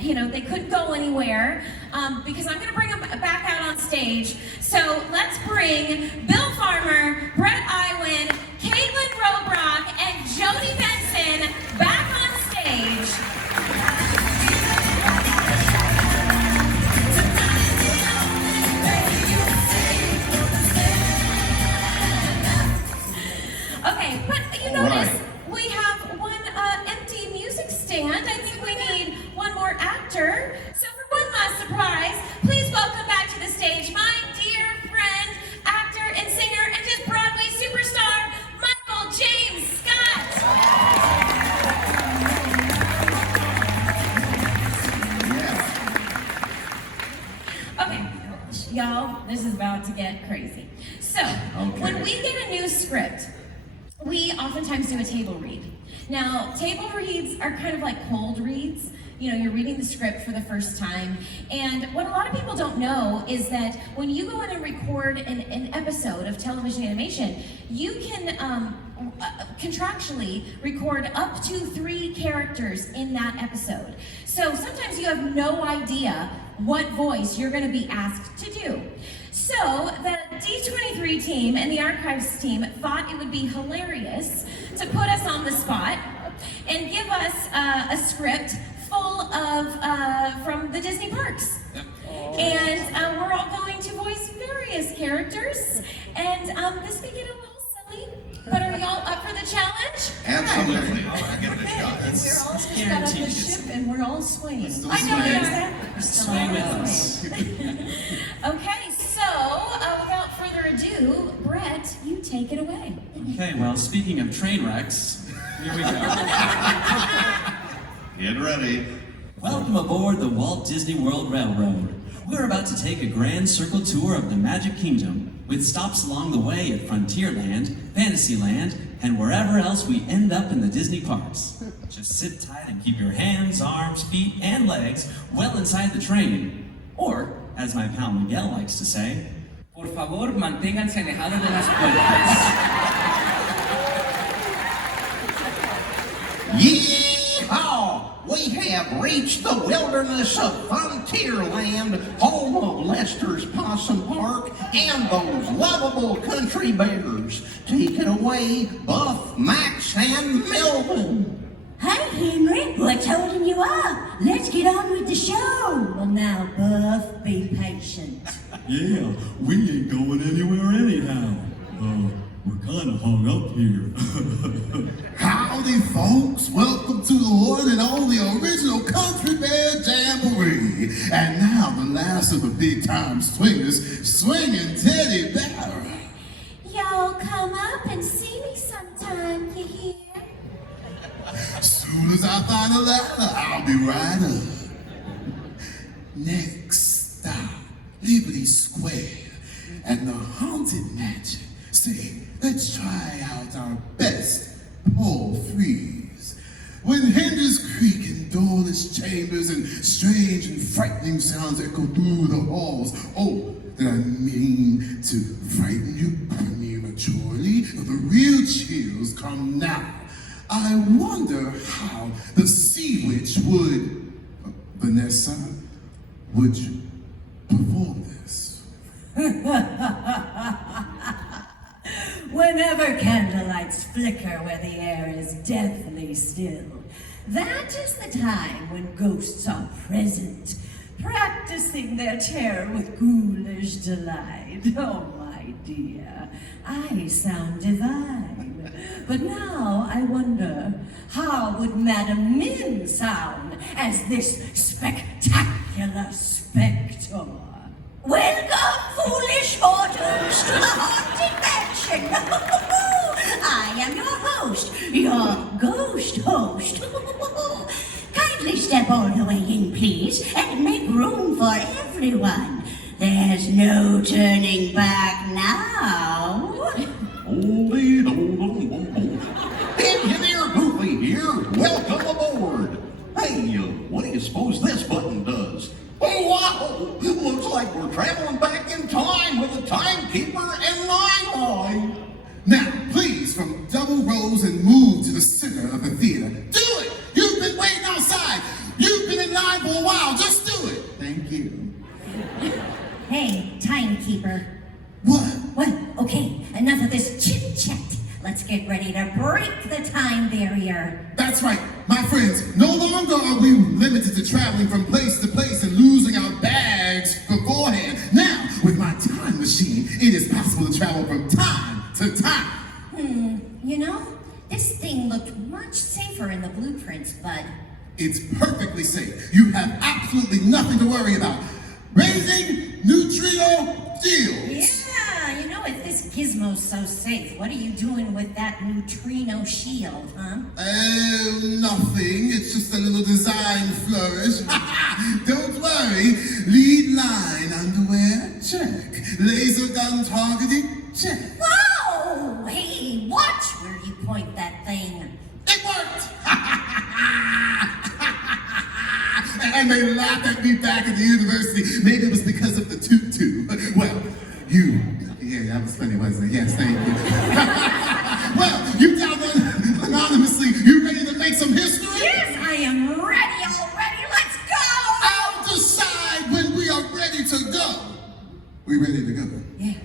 they couldn't go anywhere because I'm going to bring them back out on stage. So let's bring Bill Farmer, Brett Iwin, Caitlin Robrock, and Jody Benson back on stage. Okay, but you notice we have one empty music stand. I think we need one more actor. So for one last surprise, please welcome back to the stage my dear friend, actor and singer, and just Broadway superstar, Michael James Scott. Okay, y'all, this is about to get crazy. So, when we get a new script, we oftentimes do a table read. Now, table reads are kind of like cold reads. You're reading the script for the first time. And what a lot of people don't know is that when you go in and record an episode of television animation, you can contractually record up to 3 characters in that episode. So sometimes you have no idea what voice you're going to be asked to do. So the D23 team and the archives team thought it would be hilarious to put us on the spot and give us a script full of from the Disney parks. And we're all going to voice various characters, and this may get a little silly, but are y'all up for the challenge? Absolutely. I'll give it a shot. We're all just got on the ship and we're all swinging. I know that. Swing with us. Okay, so without further ado, Brett, you take it away. Okay, well, speaking of train wrecks, here we go. Get ready. Welcome aboard the Walt Disney World Railroad. We're about to take a grand circle tour of the Magic Kingdom with stops along the way at Frontierland, Fantasyland, and wherever else we end up in the Disney parks. Just sit tight and keep your hands, arms, feet, and legs well inside the train. Or, as my pal Miguel likes to say, por favor, manténganse alejados de las puertas. Yeehaw! We have reached the wilderness of Frontierland, home of Lester's Possum Park and those lovable country bears. Take it away, Buff, Max, and Melvin. Hi, Henry. What's holding you up? Let's get on with the show. Well, now, Buff, be patient. Yeah, we ain't going anywhere anyhow. We're kind of hung up here. Howdy, folks. Welcome to the one and only original Country Bear Jamboree. And now the last of the big-time swingers, Swinging Teddy Bear. Y'all come up and see me sometime, you hear? Soon as I find a ladder, I'll be right up. Next stop, Liberty Square and the Haunted Mansion. Say, let's try out our best pole freeze. When hinges creak in doorless chambers and strange and frightening sounds echo through the halls. Oh, did I mean to frighten you prematurely? The real chills come now. I wonder how the Sea Witch would, Vanessa, would you perform this? Whenever candlelights flicker where the air is deathly still, that is the time when ghosts are present, practicing their terror with ghoulish delight. Oh, my dear, I sound divine. But now I wonder, how would Madam Min sound as this spectacular spectre? Welcome, foolish mortals, to the Haunted Mansion. I am your host, your ghost host. Kindly step all the way in, please, and make room for everyone. There's no turning back now. Engineer Goofy here. Welcome aboard. Hey, what do you suppose this button does? Oh, wow! Looks like we're traveling back in time with the Timekeeper and Nine. Now, please, from double rows and move to the center of the theater. Do it! You've been waiting outside. You've been in line for a while. Timekeeper. What? What? Okay, enough of this chit-chat. Let's get ready to break the time barrier. That's right, my friends. No longer are we limited to traveling from place to place and losing our bags beforehand. Now, with my time machine, it is possible to travel from time to time. You know, this thing looked much safer in the blueprints, bud. It's perfectly safe. You have absolutely nothing to worry about. Raising neutrino shields. Yeah, you know, if this gizmo's so safe, what are you doing with that neutrino shield, huh? Nothing. It's just a little design flourish. Don't worry. Lead line underwear, check. Laser gun targeting, check. Whoa! Hey, watch where you point that thing. It worked! And they laughed at me back at the university. Maybe it was because of the tutu. Well, yeah, that was funny, wasn't it? Yes, thank you. Well, you down there anonymously, you ready to make some history? Yes, I am ready already. Let's go! I'll decide when we are ready to go. We ready to go? Yeah.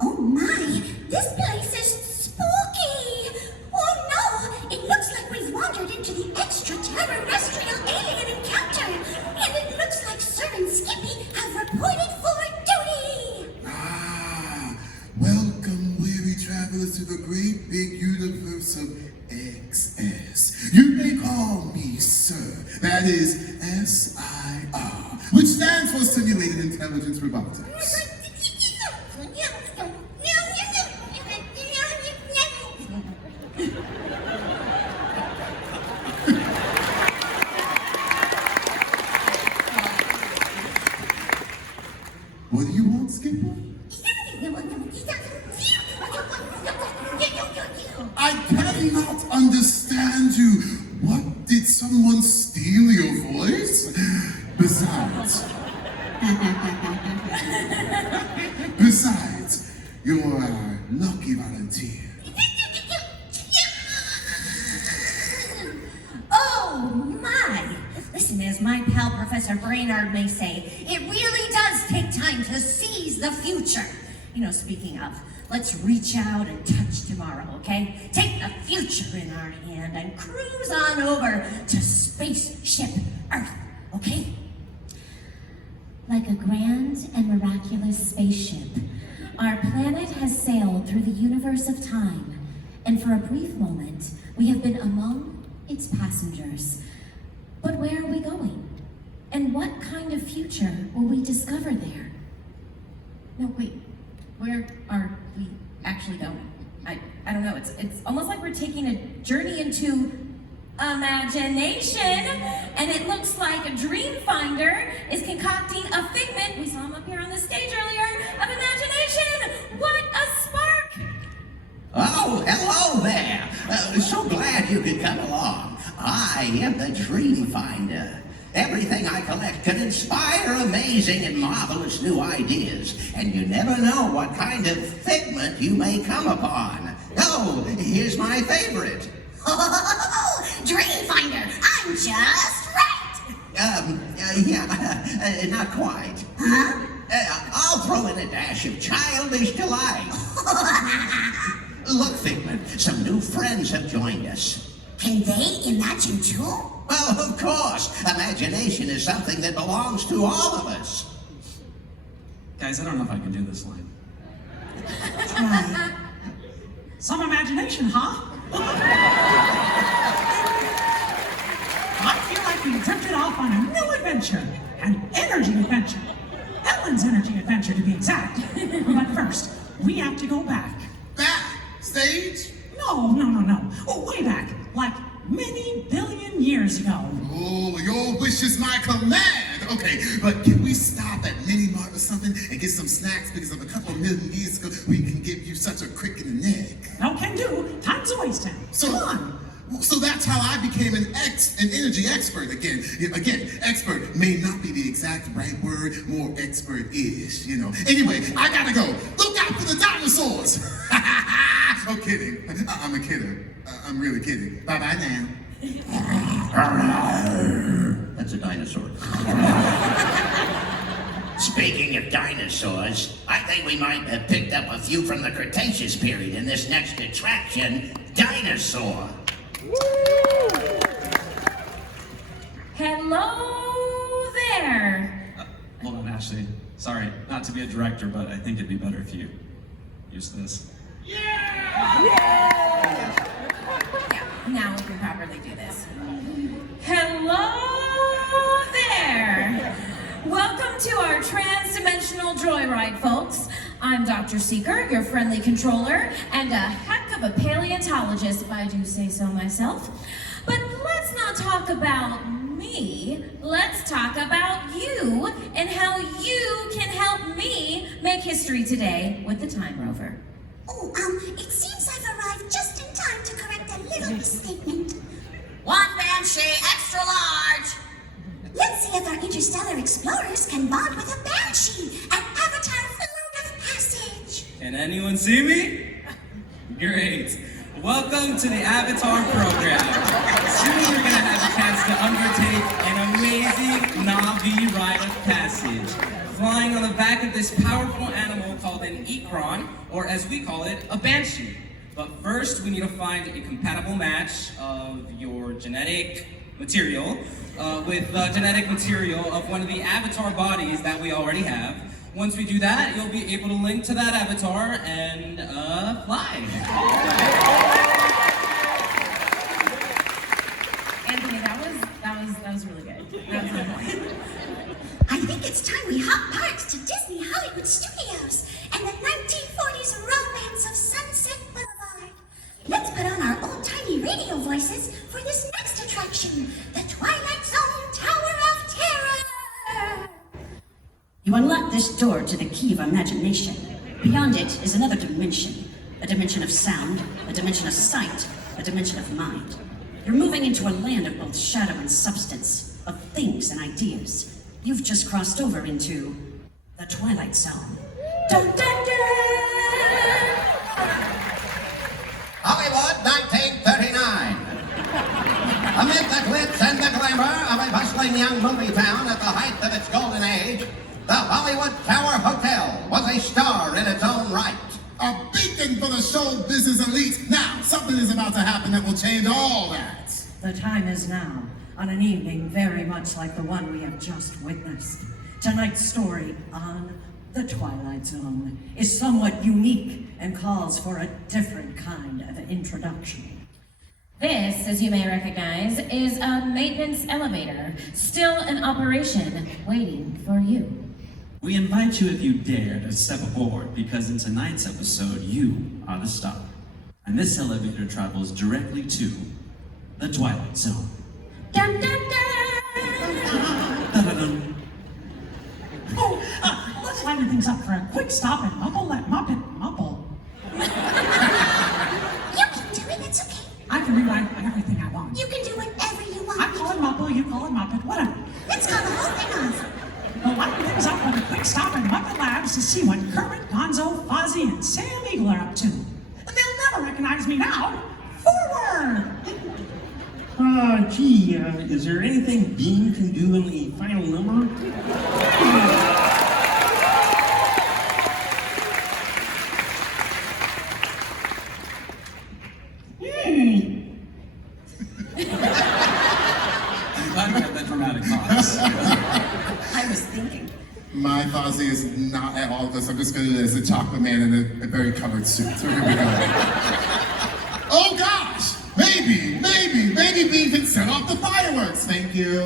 Oh my, this place is spooky. Oh no, it looks like we've wandered into the extraterrestrial alien encounter. And it looks like Sir and Skippy have reported for duty. Welcome, weary travelers, to the great big universe of XS. You may call me Sir. That is SIR, which stands for Simulated Intelligence Robotics. What do you want, Skipper? I cannot understand you. What? Did someone steal your voice? Besides, you're a lucky volunteer. Oh my! Listen, as my pal Professor Brainard may say, it really does take time to seize the future. You know, speaking of, let's reach out and touch tomorrow, okay? Take the future in our hand and cruise on over to Spaceship Earth, okay? Like a grand and miraculous spaceship, our planet has sailed through the universe of time, and for a brief moment, we have been among its passengers. But where are we going? And what kind of future will we discover there? No, wait, where are we actually going? I don't know, it's almost like we're taking a journey into imagination, and it looks like Dreamfinder is concocting a figment, we saw him up here on the stage earlier, of imagination. What a spark! Oh, hello there. So glad you could come along. I am the Dreamfinder. Everything I collect can inspire amazing and marvelous new ideas, and you never know what kind of figment you may come upon. Oh, here's my favorite. Dreamfinder, I'm just right! Not quite. Huh? I'll throw in a dash of childish delight. Look, Figment, some new friends have joined us. Can they imagine too? Well, of course. Imagination is something that belongs to all of us. Guys, I don't know if I can do this line. Try. Some imagination, huh? I feel like we drifted off on a new adventure. An energy adventure. Ellen's energy adventure, to be exact. But first, we have to go back. Backstage? No. Oh, way back. Like many billion years ago. Oh, your wish is my command. Okay, but can we stop at Mini Mart or something and get some snacks, because of a couple of million years ago we can give you such a crick in the neck. No can do. Time's a wasting. So, Come on. So that's how I became an energy expert again. Again, expert may not be the exact right word, more expert-ish, you know. Anyway, I gotta go. Look out for the dinosaurs. I'm kidding. I'm a kidder. I'm really kidding. Bye-bye now. That's a dinosaur. Speaking of dinosaurs, I think we might have picked up a few from the Cretaceous period in this next attraction, Dinosaur. Hello there. Hold on, Ashley. Sorry, not to be a director, but I think it'd be better if you use this. Now we can properly do this. Hello there. Welcome to our trans-dimensional joyride, folks. I'm Dr. Seeker, your friendly controller, and a heck of a paleontologist, if I do say so myself. But let's not talk about me. Let's talk about you and how you can help me make history today with the Time Rover. Oh, it seems I've arrived just in time to correct a little misstatement. One Banshee, extra large. Let's see if our interstellar explorers can bond with a Banshee, an avatar fluid of passage. Can anyone see me? Great. Welcome to the Avatar program. Soon you're going to have a chance to undertake an amazing Navi rite of passage, flying on the back of this powerful animal called an Ikron, or as we call it, a Banshee. But first, we need to find a compatible match of your genetic material with the genetic material of one of the avatar bodies that we already have. Once we do that, you'll be able to link to that avatar and fly. Anthony, that was really good. That was on point. I think it's time we hop parks to Disney Hollywood Studios and the 1940s romance of Sunset Boulevard. Let's put on our old-timey radio voices for this next attraction, the Twilight Zone Tower of Terror. You unlock this door to the key of imagination. Beyond it is another dimension. A dimension of sound, a dimension of sight, a dimension of mind. You're moving into a land of both shadow and substance, of things and ideas. You've just crossed over into the Twilight Zone. Dun, dun, dun. Hollywood, 1939. Amid the glitz and the glamour of a bustling young movie town at the height of its golden age, the Hollywood Tower Hotel was a star in its own right. A beacon for the show business elite. Now, something is about to happen that will change all that. The time is now, on an evening very much like the one we have just witnessed. Tonight's story on the Twilight Zone is somewhat unique and calls for a different kind of introduction. This, as you may recognize, is a maintenance elevator, still in operation, waiting for you. We invite you, if you dare, to step aboard, because in tonight's episode, you are the star. And this elevator travels directly to the Twilight Zone. Dun, dun, dun. Dun-dun-dun. Oh, let's liven things up for a quick stop and Mupple that Muppet Mupple. You can do it, it's okay. I can rewrite everything I want. You can do whatever you want. I call it Mupple, you call it Muppet, whatever. Let's call the whole thing off. We'll liven things up with a quick stop in Muppet Labs to see what Kermit, Gonzo, Fozzie, and Sam Eagle are up to. They'll never recognize me now. Forward! Is there anything Bean can do in the final number? I'm glad we got that dramatic pause. I was thinking. My Fozzie is not at all this. I'm just going to do this. A chocolate man in a very covered suit. So here we go. Oh gosh! Maybe Bean can set off the fireworks. Thank you.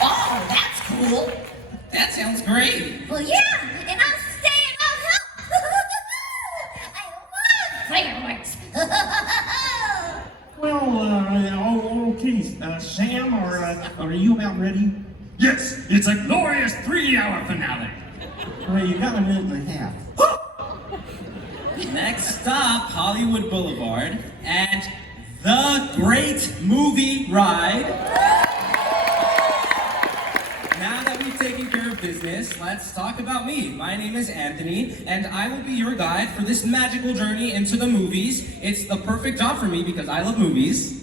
Oh, that's cool. That sounds great. Well, yeah, and I'll stay and I'll help. I love fireworks. Well, okay, Sam, are you about ready? Yes, it's a glorious 3-hour finale. Well, you got a minute and a half. Next stop, Hollywood Boulevard, and the Great Movie Ride. Now that we've taken care of business, let's talk about me. My name is Anthony, and I will be your guide for this magical journey into the movies. It's the perfect job for me because I love movies.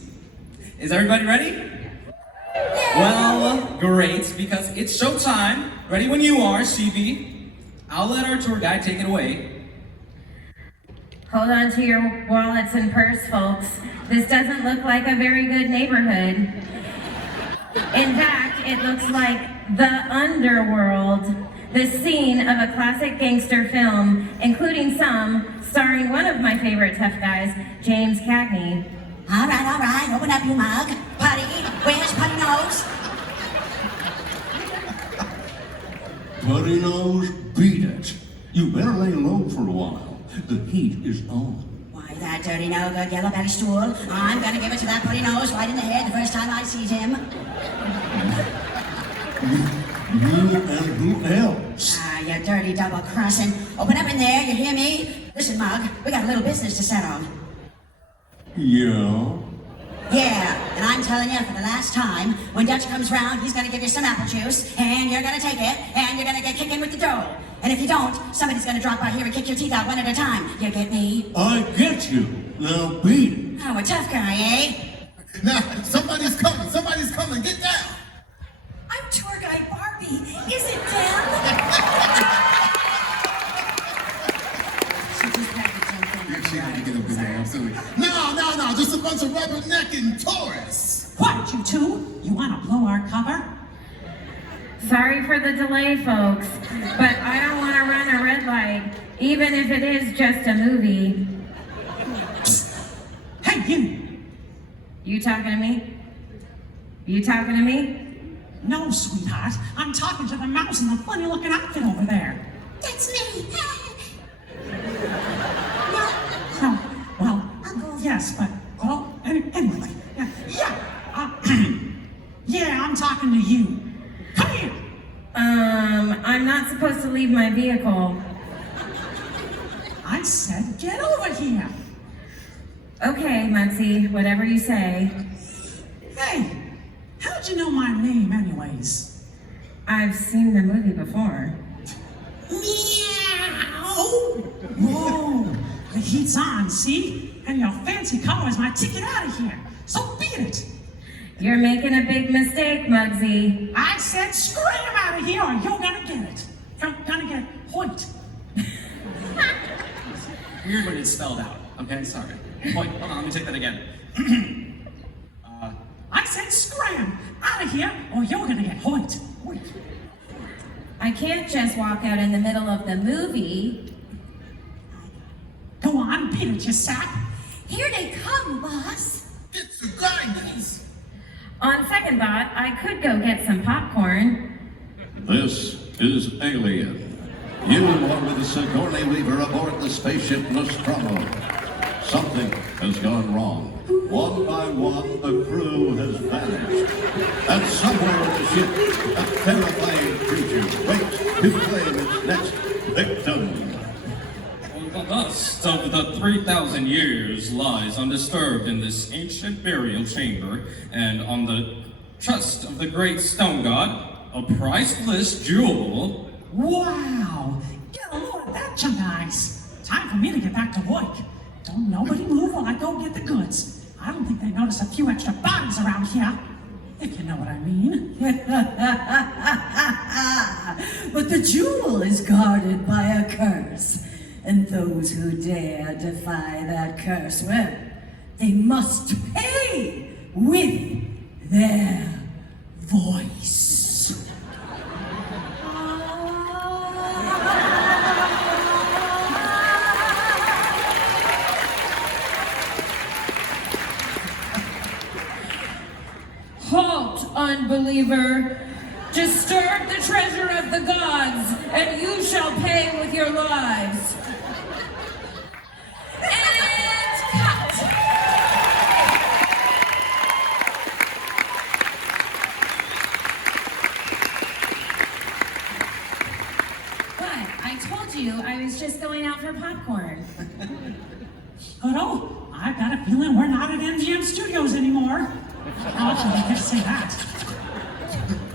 Is everybody ready? Well, Well, great, because it's showtime. Ready when you are, CB. I'll let our tour guide take it away. Hold on to your wallets and purse, folks. This doesn't look like a very good neighborhood. In fact, it looks like the underworld, the scene of a classic gangster film, including some starring one of my favorite tough guys, James Cagney. All right, open up your mug. Putty, where's Putty Nose? Putty Nose, beat it. You better lay low for a while. The heat is on. Why, that dirty, no-good, yellow-belly stool. I'm gonna give it to that Putty Nose right in the head the first time I see him. You and who else? Ah, you dirty double-crossing. Open up in there, you hear me? Listen, Mug, we got a little business to settle. Yeah? Yeah, and I'm telling you for the last time, when Dutch comes round, he's gonna give you some apple juice, and you're gonna take it, and you're gonna get kicked in with the dough. And if you don't, somebody's gonna drop by here and kick your teeth out one at a time. You get me? I get you. Now beat it. Oh, a tough guy, eh? Now, somebody's coming, get down! I'm tour guide Barbie. Is it them? She just had to jump in. Yeah, she had to get up in there, absolutely. No, just a bunch of rubbernecking tourists. What, you two? You want to blow our cover? Sorry for the delay, folks, but I don't want to run a red light, even if it is just a movie. Hey, you! You talking to me? You talking to me? No, sweetheart. I'm talking to the mouse in the funny-looking outfit over there. That's me. No, well, yes, but, well, anyway. Yeah, I'm talking to you. Come here! I'm not supposed to leave my vehicle. I said get over here. Okay, Muncie, whatever you say. Hey, how'd you know my name anyways? I've seen the movie before. Meow! Whoa, the heat's on, see? And your fancy car is my ticket out of here. So beat it. You're making a big mistake, Muggsy. I said scram out of here or you're gonna get it. You're gonna get Hoyt. Weird when it's spelled out. Okay, sorry. Wait, hold on, let me take that again. I said scram out of here or you're gonna get Hoyt. Hoyt. I can't just walk out in the middle of the movie. Go on, beat it, you sap. Here they come, boss. It's the grinders. On second thought, I could go get some popcorn. This is Alien. You are with the Sigourney Weaver aboard the spaceship Nostromo. Something has gone wrong. One by one, the crew has vanished. And somewhere on the ship, a terrifying creature waits to claim its next victim. The dust of the 3,000 years lies undisturbed in this ancient burial chamber, and on the chest of the great stone god, a priceless jewel. Wow! Get a load of that chunk of ice. Time for me to get back to work. Don't nobody move while I go get the goods. I don't think they notice a few extra bodies around here. If you know what I mean. But the jewel is guarded by a curse. And those who dare defy that curse, well, they must pay with their voice. Halt, unbeliever! Disturb the treasure of the gods, and you shall pay with your lives. And cut! What? I told you I was just going out for popcorn. Oh, I've got a feeling we're not at MGM Studios anymore. How often do you get to say that?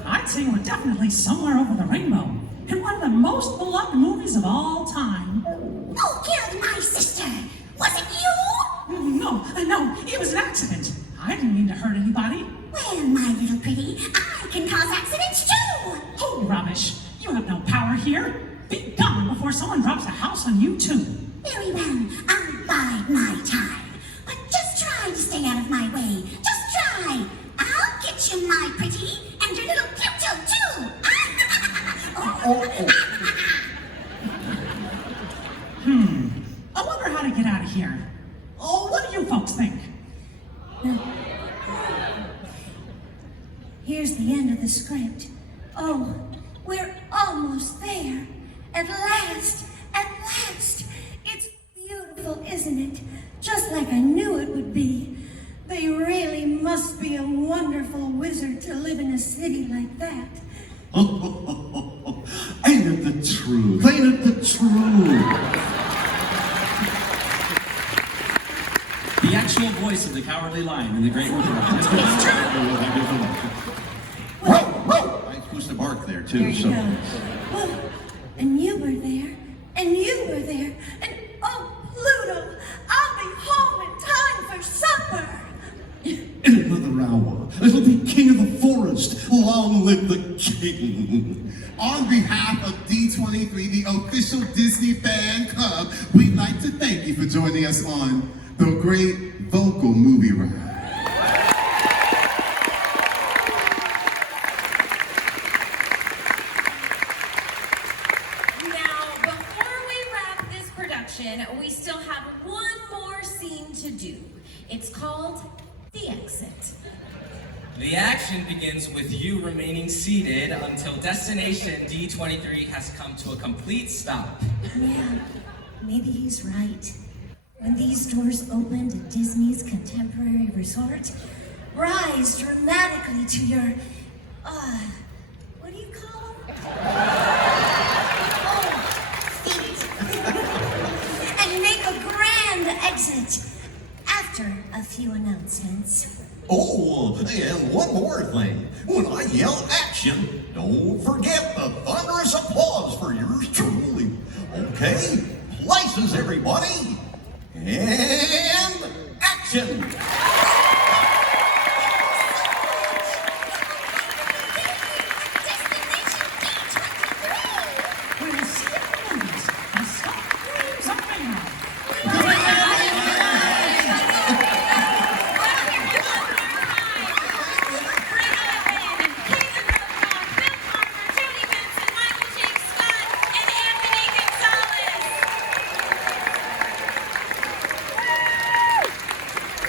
I'd say we're definitely somewhere over the rainbow. In one of the most beloved movies of all time. Who killed my sister? Was it you? No, it was an accident. I didn't mean to hurt anybody. Well, my little pretty, I can cause accidents here. Be gone before someone drops a house on you, too. Very well, I'll bide my time. But just try to stay out of my way. Just try. I'll get you, my pretty, and your little Pluto, too. I wonder how to get out of here. Oh, what do you folks think? Here's the end of the script. Oh, we're almost there. At last, at last. It's beautiful, isn't it? Just like I knew it would be. They really must be a wonderful wizard to live in a city like that. Ain't it the truth? Ain't it the truth? The actual voice of the Cowardly Lion in the Great Movie. Thank you so much. Whoa! I'm supposed to bark there too. There you go. Well, and you were there, and you were there, and oh, Pluto, I'll be home in time for supper. In another hour, it'll be king of the forest. Long live the king. On behalf of D23, the official Disney fan club, we'd like to thank you for joining us on the Great Vocal Movie Ride. Now, before we wrap this production, we still have one more scene to do. It's called The Exit. The action begins with you remaining seated until destination D23 has come to a complete stop. Yeah, maybe he's right. When these doors open to Disney's contemporary resort, rise dramatically to your, what do you call them? Feet. And make a grand exit after a few announcements. Oh, and one more thing. When I yell action, don't forget the thunderous applause for yours truly. Okay, places everybody. And action!